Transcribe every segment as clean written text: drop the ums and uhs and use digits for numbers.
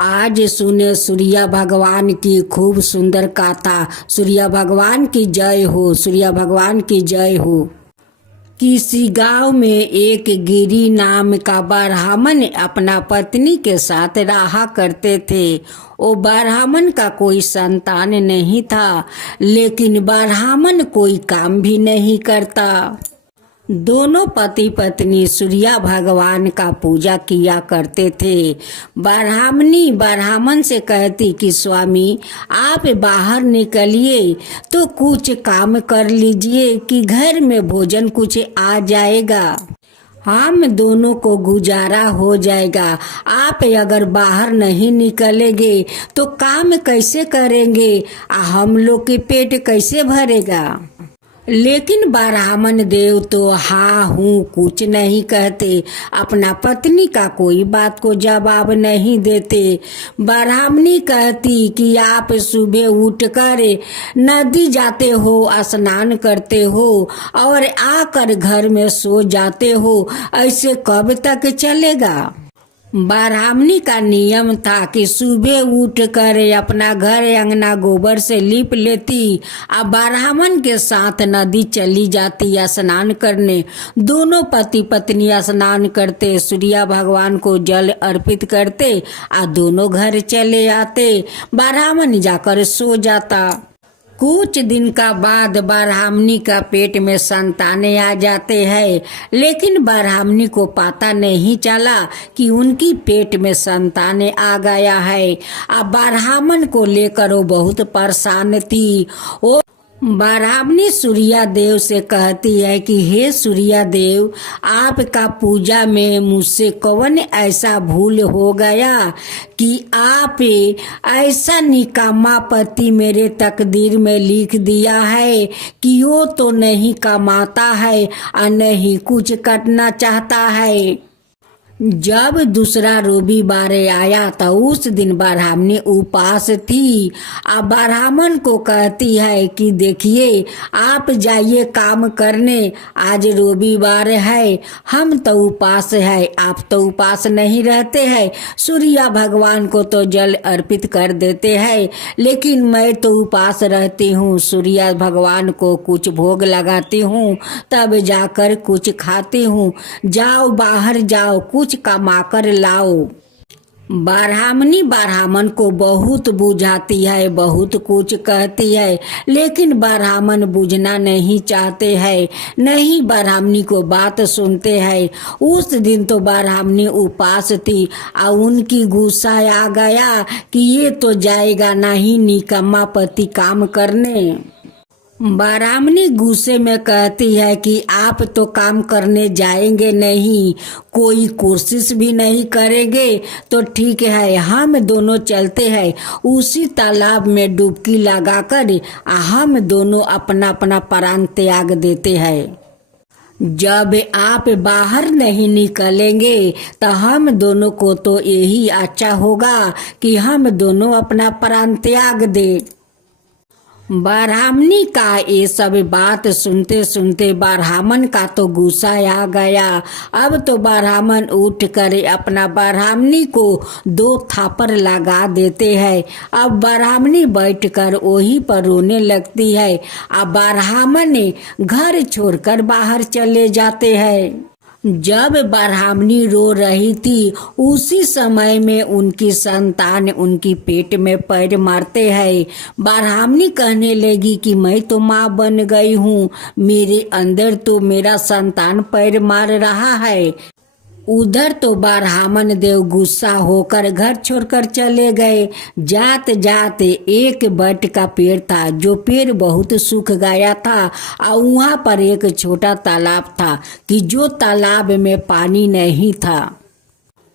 आज सुने सूर्य भगवान की खूब सुंदर गाथा। सूर्य भगवान की जय हो, सूर्य भगवान की जय हो। किसी गांव में एक गिरी नाम का ब्राह्मण अपना पत्नी के साथ रहा करते थे। वो ब्राह्मण का कोई संतान नहीं था, लेकिन ब्राह्मण कोई काम भी नहीं करता। दोनों पति पत्नी सूर्य भगवान का पूजा किया करते थे। ब्राह्मणी ब्राह्मण से कहती कि स्वामी, आप बाहर निकलिए तो कुछ काम कर लीजिए कि घर में भोजन कुछ आ जाएगा, हम दोनों को गुजारा हो जाएगा। आप अगर बाहर नहीं निकलेंगे तो काम कैसे करेंगे, हम लोग के पेट कैसे भरेगा। लेकिन ब्राह्मण देव तो हाँ हूँ कुछ नहीं कहते, अपना पत्नी का कोई बात को जवाब नहीं देते। ब्राह्मणी कहती कि आप सुबह उठकर नदी जाते हो, स्नान करते हो और आकर घर में सो जाते हो, ऐसे कब तक चलेगा। ब्राह्मणी का नियम था कि सुबह उठकर अपना घर अंगना गोबर से लीप लेती, अब ब्राह्मण के साथ नदी चली जाती स्नान करने। दोनों पति पत्नी स्नान करते, सूर्य भगवान को जल अर्पित करते, दोनों घर चले आते। ब्राह्मण जाकर सो जाता। कुछ दिन का बाद ब्राह्मणी का पेट में संतानें आ जाते हैं, लेकिन ब्राह्मणी को पता नहीं चला कि उनकी पेट में संतानें आ गया है। अब ब्राह्मण को लेकर वो बहुत परेशान थी। वो ब्राह्मणी सूर्य देव से कहती है कि हे सूर्य देव, आपका पूजा में मुझसे कौन ऐसा भूल हो गया कि आप ऐसा निकम्मा पति मेरे तकदीर में लिख दिया है कि वो तो नहीं कमाता है और नहीं कुछ करना चाहता है। जब दूसरा रविवार आया तो उस दिन ब्राह्मणी उपास थी। अब ब्राह्मण को कहती है कि देखिए, आप जाइए काम करने, आज रविवार है, हम तो उपास है, आप तो उपास नहीं रहते हैं। सूर्य भगवान को तो जल अर्पित कर देते हैं, लेकिन मैं तो उपास रहती हूँ। सूर्य भगवान को कुछ भोग लगाती हूँ, तब जाकर कुछ खाती हूँ। जाओ बाहर जाओ, कुछ कमा कर लाओ। ब्राह्मणी ब्राह्मण को बहुत बुझाती है, बहुत कुछ कहती है, लेकिन ब्राह्मण बुझना नहीं चाहते हैं, नहीं ब्राह्मणी को बात सुनते हैं। उस दिन तो ब्राह्मणी उपास थी और उनकी गुस्सा आ गया कि ये तो जाएगा नहीं निकम्मा पति काम करने। ब्राह्मणी गुस्से में कहती है कि आप तो काम करने जाएंगे नहीं, कोई कोशिश भी नहीं करेंगे तो ठीक है, हम दोनों चलते हैं उसी तालाब में डुबकी लगाकर हम दोनों अपना अपना प्राण त्याग देते हैं। जब आप बाहर नहीं निकलेंगे तो हम दोनों को तो यही अच्छा होगा कि हम दोनों अपना प्राण त्याग दें। ब्राह्मणी का ये सब बात सुनते सुनते ब्राह्मण का तो गुस्सा आ गया। अब तो ब्राह्मण उठकर अपना ब्राह्मणी को 2 थापर लगा देते हैं। अब ब्राह्मणी बैठकर वही पर रोने लगती है। अब ब्राह्मण घर छोड़कर बाहर चले जाते हैं। जब ब्राह्मणी रो रही थी, उसी समय में उनकी संतान उनकी पेट में पैर मारते हैं। ब्राह्मणी कहने लगी कि मैं तो माँ बन गई हूँ, मेरे अंदर तो मेरा संतान पैर मार रहा है। उधर तो ब्राह्मण देव गुस्सा होकर घर छोड़कर चले गए। जाते जाते एक बट का पेड़ था, जो पेड़ बहुत सूख गया था और वहाँ पर एक छोटा तालाब था कि जो तालाब में पानी नहीं था।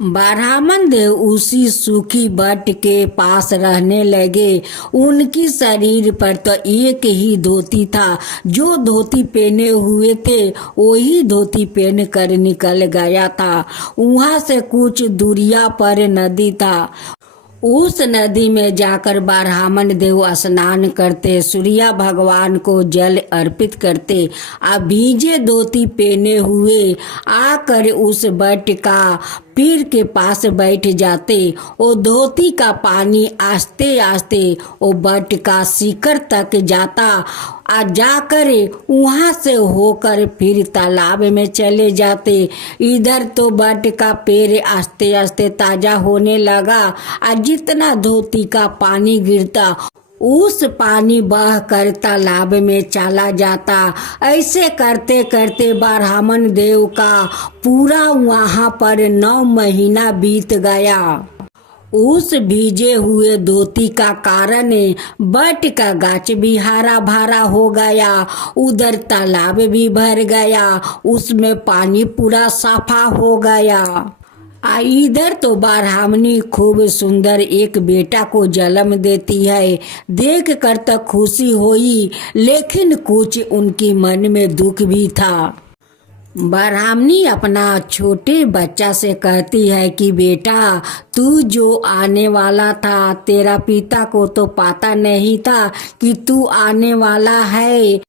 ब्राह्मण देव उसी सूखी बट के पास रहने लगे। उनकी शरीर पर तो एक ही धोती था, जो धोती पहने हुए थे वही धोती पहन कर निकल गया था। वहाँ से कुछ दूरिया पर नदी था। उस नदी में जाकर ब्राह्मण देव स्नान करते, सूर्य भगवान को जल अर्पित करते, भीजे धोती पहने हुए आकर उस बट का पेड़ के पास बैठ जाते। वो धोती का पानी आस्ते आस्ते वो बट का शिखर तक जाता। आ जाकर वहां से होकर फिर तालाब में चले जाते। इधर तो बट का पेड़ आस्ते आस्ते ताजा होने लगा। आ जितना धोती का पानी गिरता उस पानी बह कर तालाब में चला जाता। ऐसे करते करते ब्राह्मण देव का पूरा वहां पर 9 महीना बीत गया। उस भीजे हुए धोती का कारण बट का गाछ भी हरा भरा हो गया। उधर तालाब भी भर गया, उसमें पानी पूरा साफा हो गया। इधर तो ब्राह्मणी खूब सुंदर एक बेटा को जन्म देती है। देख कर तो खुशी हुई, लेकिन कुछ उनकी मन में दुख भी था। ब्राह्मणी अपना छोटे बच्चा से कहती है कि बेटा, तू जो आने वाला था, तेरा पिता को तो पता नहीं था कि तू आने वाला है।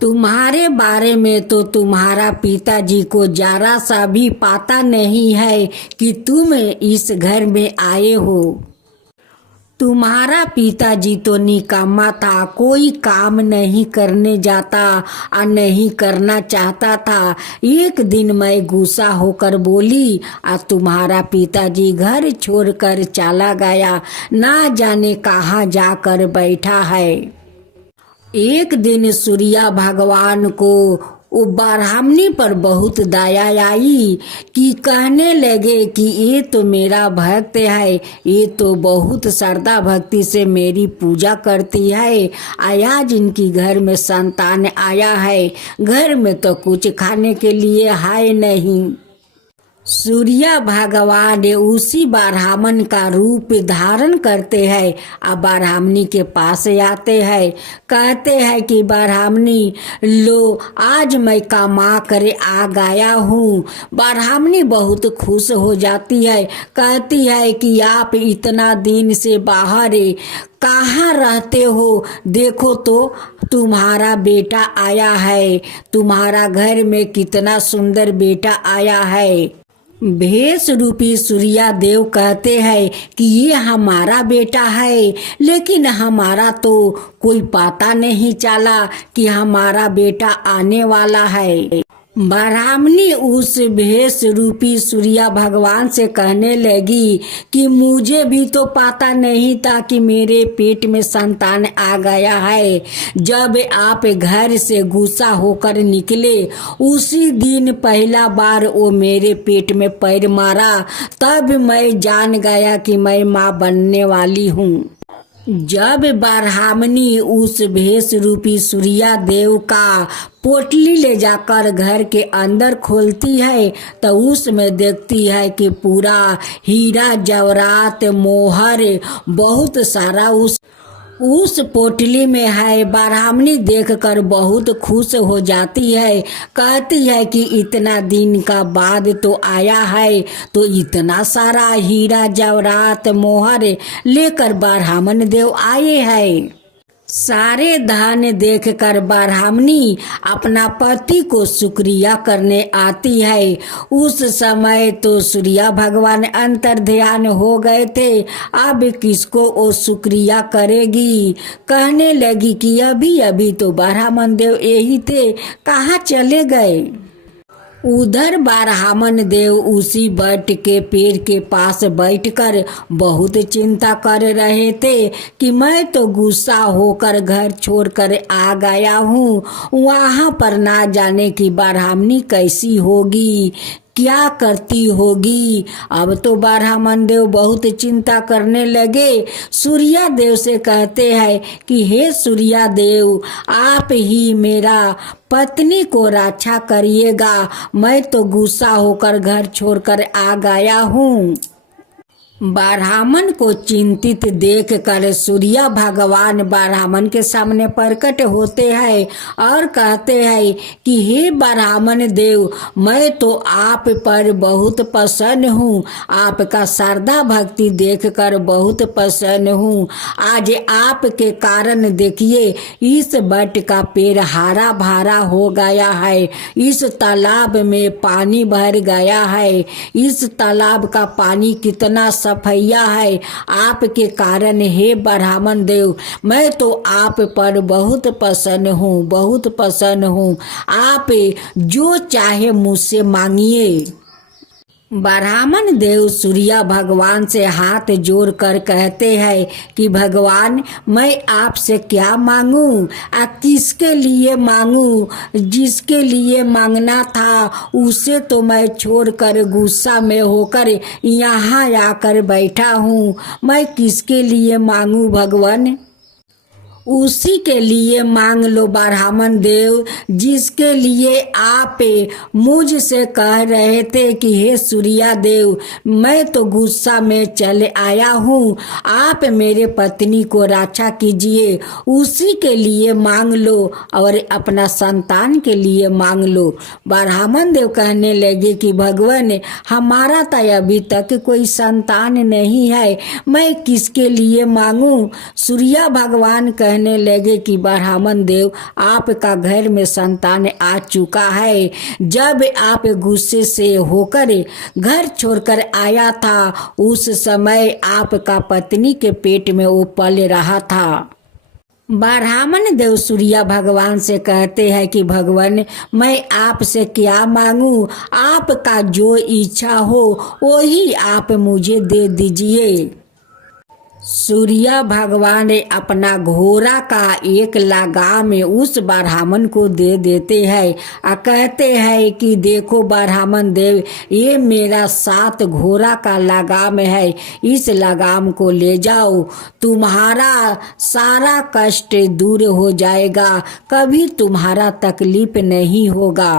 तुम्हारे बारे में तो तुम्हारा पिताजी को जरा सा भी पता नहीं है कि तुम इस घर में आए हो। तुम्हारा पिताजी तो निकम्मा था, कोई काम नहीं करने जाता और नहीं करना चाहता था। एक दिन मैं गुस्सा होकर बोली और तुम्हारा पिताजी घर छोड़कर चला गया, ना जाने कहाँ जाकर बैठा है। एक दिन सूर्य भगवान को वो ब्राह्मणी पर बहुत दया आई कि कहने लगे कि ये तो मेरा भक्त है, ये तो बहुत श्रद्धा भक्ति से मेरी पूजा करती है। आज इनकी घर में संतान आया है, घर में तो कुछ खाने के लिए है नहीं। सूर्य भगवान उसी ब्राह्मण का रूप धारण करते हैं और ब्राह्मणी के पास आते हैं। कहते हैं कि ब्राह्मणी, लो आज मैं कमा कर आ गया हूँ। ब्राह्मणी बहुत खुश हो जाती है, कहती है कि आप इतना दिन से बाहर कहाँ रहते हो, देखो तो तुम्हारा बेटा आया है, तुम्हारा घर में कितना सुंदर बेटा आया है। भेष रूपी सूर्य देव कहते हैं कि ये हमारा बेटा है, लेकिन हमारा तो कोई पता नहीं चला कि हमारा बेटा आने वाला है। ब्राह्मणी उस भेष रूपी सूर्य भगवान से कहने लगी कि मुझे भी तो पता नहीं था कि मेरे पेट में संतान आ गया है। जब आप घर से गुस्सा होकर निकले, उसी दिन पहला बार वो मेरे पेट में पैर मारा, तब मैं जान गया कि मैं माँ बनने वाली हूँ। जब ब्राह्मणी उस भेष रूपी सूर्य देव का पोटली ले जाकर घर के अंदर खोलती है तो उसमें देखती है कि पूरा हीरा जवाहरात मोहर बहुत सारा उस पोटली में है। ब्राह्मणी देखकर बहुत खुश हो जाती है, कहती है कि इतना दिन का बाद तो आया है, तो इतना सारा हीरा जवाहरात मोहर लेकर ब्राह्मण देव आए हैं। सारे धन देखकर ब्राह्मणी अपना पति को शुक्रिया करने आती है। उस समय तो सूर्य भगवान अंतर ध्यान हो गए थे, अब किसको वो शुक्रिया करेगी। कहने लगी कि अभी अभी तो ब्राह्मण देव यही थे, कहाँ चले गए। उधर ब्राह्मण देव उसी बट के पेड़ के पास बैठकर बहुत चिंता कर रहे थे कि मैं तो गुस्सा होकर घर छोड़कर आ गया हूँ, वहाँ पर ना जाने की ब्राह्मणी कैसी होगी, क्या करती होगी। अब तो ब्राह्मण देव बहुत चिंता करने लगे। सूर्य देव से कहते हैं कि हे सूर्य देव, आप ही मेरा पत्नी को रक्षा करिएगा, मैं तो गुस्सा होकर घर छोड़कर आ गया हूँ। ब्राह्मण को चिंतित देखकर सूर्य भगवान ब्राह्मण के सामने प्रकट होते हैं और कहते हैं कि हे ब्राह्मण देव, मैं तो आप पर बहुत प्रसन्न हूँ, आपका श्रद्धा भक्ति देखकर बहुत प्रसन्न हूँ। आज आपके कारण देखिए इस बट का पेड़ हरा भरा हो गया है, इस तालाब में पानी भर गया है, इस तालाब का पानी कितना सफैया है आपके कारण हे ब्राह्मण देव। मैं तो आप पर बहुत प्रसन्न हूँ, बहुत प्रसन्न हूँ। आप जो चाहे मुझसे मांगिए। ब्राह्मण देव सूर्य भगवान से हाथ जोड़कर कहते हैं कि भगवान, मैं आपसे क्या मांगूं, किसके लिए मांगूं? जिसके लिए मांगना था उसे तो मैं छोड़कर गुस्सा में होकर यहाँ आकर बैठा हूँ। मैं किसके लिए मांगूं भगवान? उसी के लिए मांग लो ब्राह्मण देव, जिसके लिए आप मुझसे कह रहे थे कि हे सूर्य देव, मैं तो गुस्सा में चले आया हूँ, आप मेरे पत्नी को रक्षा कीजिए। उसी के लिए मांग लो और अपना संतान के लिए मांग लो। ब्राह्मण देव कहने लगे कि भगवान, हमारा तो अभी तक कोई संतान नहीं है, मैं किसके लिए मांगूं? सूर्य भगवान कहने लगे कि ब्राह्मण देव, आपका घर में संतान आ चुका है। जब आप गुस्से से होकर घर छोड़कर आया था उस समय आपका पत्नी के पेट में वो पल रहा था। ब्राह्मण देव सूर्य भगवान से कहते हैं कि भगवान, मैं आपसे क्या मांगूं? आपका जो इच्छा हो वही आप मुझे दे दीजिए। सूर्य भगवान अपना घोड़ा का एक लगाम उस ब्राह्मण को दे देते हैं और कहते हैं कि देखो ब्राह्मण देव, ये मेरा 7 घोड़ा का लगाम है, इस लगाम को ले जाओ, तुम्हारा सारा कष्ट दूर हो जाएगा, कभी तुम्हारा तकलीफ नहीं होगा।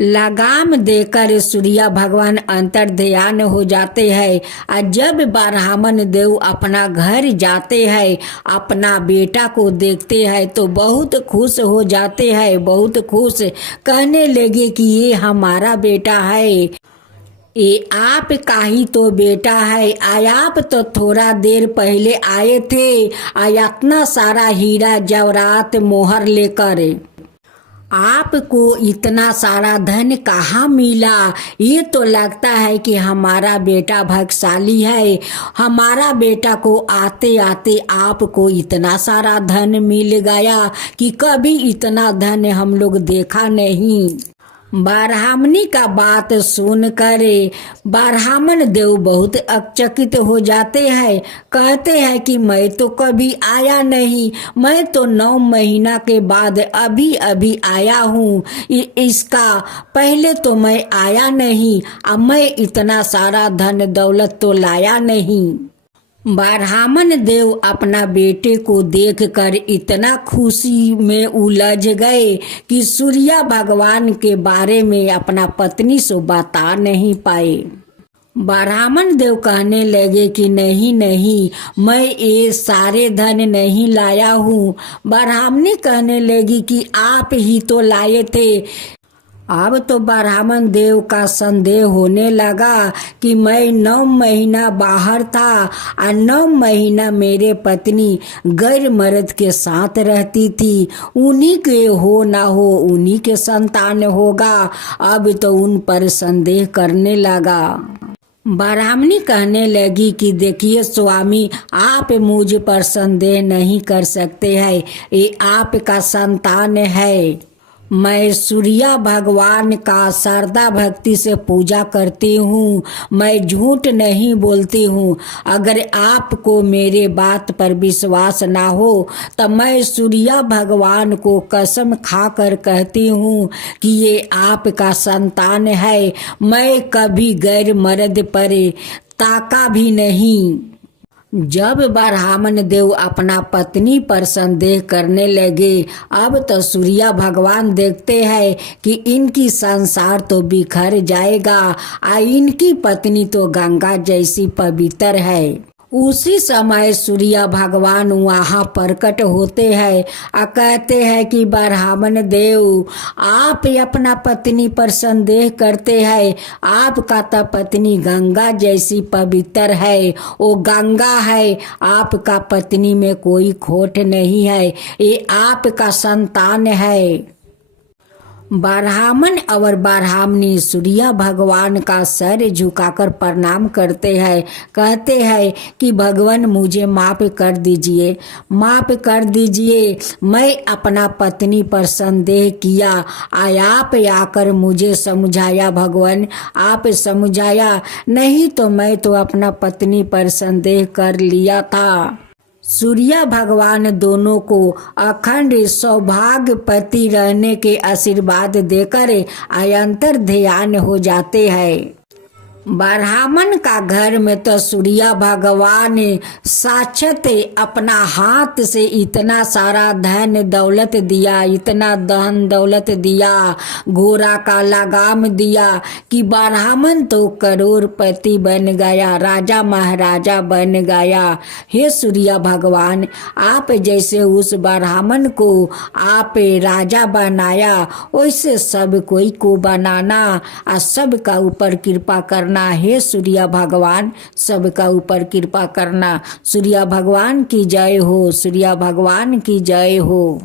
लगाम देकर सूर्य भगवान अंतर ध्यान हो जाते हैं और जब ब्राह्मण देव अपना घर जाते हैं, अपना बेटा को देखते हैं तो बहुत खुश हो जाते हैं, बहुत खुश। कहने लगे कि ये हमारा बेटा है, ये आपका ही तो बेटा है। आप तो थोड़ा देर पहले आए थे इतना सारा हीरा जवाहरात मोहर लेकर, आपको इतना सारा धन कहाँ मिला? ये तो लगता है कि हमारा बेटा भाग्यशाली है, हमारा बेटा को आते आते आपको इतना सारा धन मिल गया कि कभी इतना धन हम लोग देखा नहीं। ब्राह्मणी का बात सुनकर ब्राह्मण देव बहुत अचकित हो जाते हैं। कहते हैं कि मैं तो कभी आया नहीं, मैं तो 9 महीना के बाद अभी अभी आया हूँ, इसका पहले तो मैं आया नहीं, अब मैं इतना सारा धन दौलत तो लाया नहीं। ब्राह्मण देव अपना बेटे को देखकर इतना खुशी में उलझ गए कि सूर्य भगवान के बारे में अपना पत्नी से बता नहीं पाए। ब्राह्मण देव कहने लगे कि नहीं नहीं, मैं ये सारे धन नहीं लाया हूँ। ब्राह्मणी कहने लगी कि आप ही तो लाए थे। अब तो ब्राह्मण देव का संदेह होने लगा कि मैं 9 महीना बाहर था और 9 महीना मेरे पत्नी गैर मर्द के साथ रहती थी, उन्हीं के हो ना हो उन्हीं के संतान होगा। अब तो उन पर संदेह करने लगा। ब्राह्मणी कहने लगी कि देखिए स्वामी, आप मुझ पर संदेह नहीं कर सकते हैं, ये आपका संतान है। मैं सूर्य भगवान का श्रद्धा भक्ति से पूजा करती हूँ, मैं झूठ नहीं बोलती हूँ। अगर आपको मेरे बात पर विश्वास ना हो तो मैं सूर्य भगवान को कसम खाकर कहती हूँ कि ये आपका संतान है। मैं कभी गैर मर्द पर ताका भी नहीं। जब ब्राह्मण देव अपना पत्नी पर संदेह करने लगे, अब तो सूर्य भगवान देखते हैं कि इनकी संसार तो बिखर जाएगा, इनकी पत्नी तो गंगा जैसी पवित्र है। उसी समय सूर्य भगवान वहाँ प्रकट होते हैं और कहते हैं कि ब्राह्मण देव, आप अपना पत्नी पर संदेह करते हैं, आपका तो पत्नी गंगा जैसी पवित्र है, वो गंगा है, आपका पत्नी में कोई खोट नहीं है, ये आपका संतान है। ब्राह्मण और ब्राह्मणी सूर्य भगवान का सर झुकाकर प्रणाम करते हैं, कहते हैं कि भगवान मुझे माफ कर दीजिए, माफ कर दीजिए, मैं अपना पत्नी पर संदेह किया, आप आकर मुझे समझाया भगवान, आप समझाया, नहीं तो मैं तो अपना पत्नी पर संदेह कर लिया था। सूर्य भगवान दोनों को अखंड सौभाग्यवती रहने के आशीर्वाद देकर अंतर ध्यान हो जाते हैं। ब्राह्मण का घर में तो सूर्य भगवान साक्षात अपना हाथ से इतना सारा धन दौलत दिया, इतना धन दौलत दिया, घोड़ा का लगाम दिया कि ब्राह्मण तो करोड़पति बन गया, राजा महाराजा बन गया। हे सूर्य भगवान, आप जैसे उस ब्राह्मण को आप राजा बनाया, वैसे सब कोई को बनाना और सबका ऊपर कृपा करना। हे सूर्य भगवान, सबका ऊपर कृपा करना। सूर्य भगवान की जय हो, सूर्य भगवान की जय हो।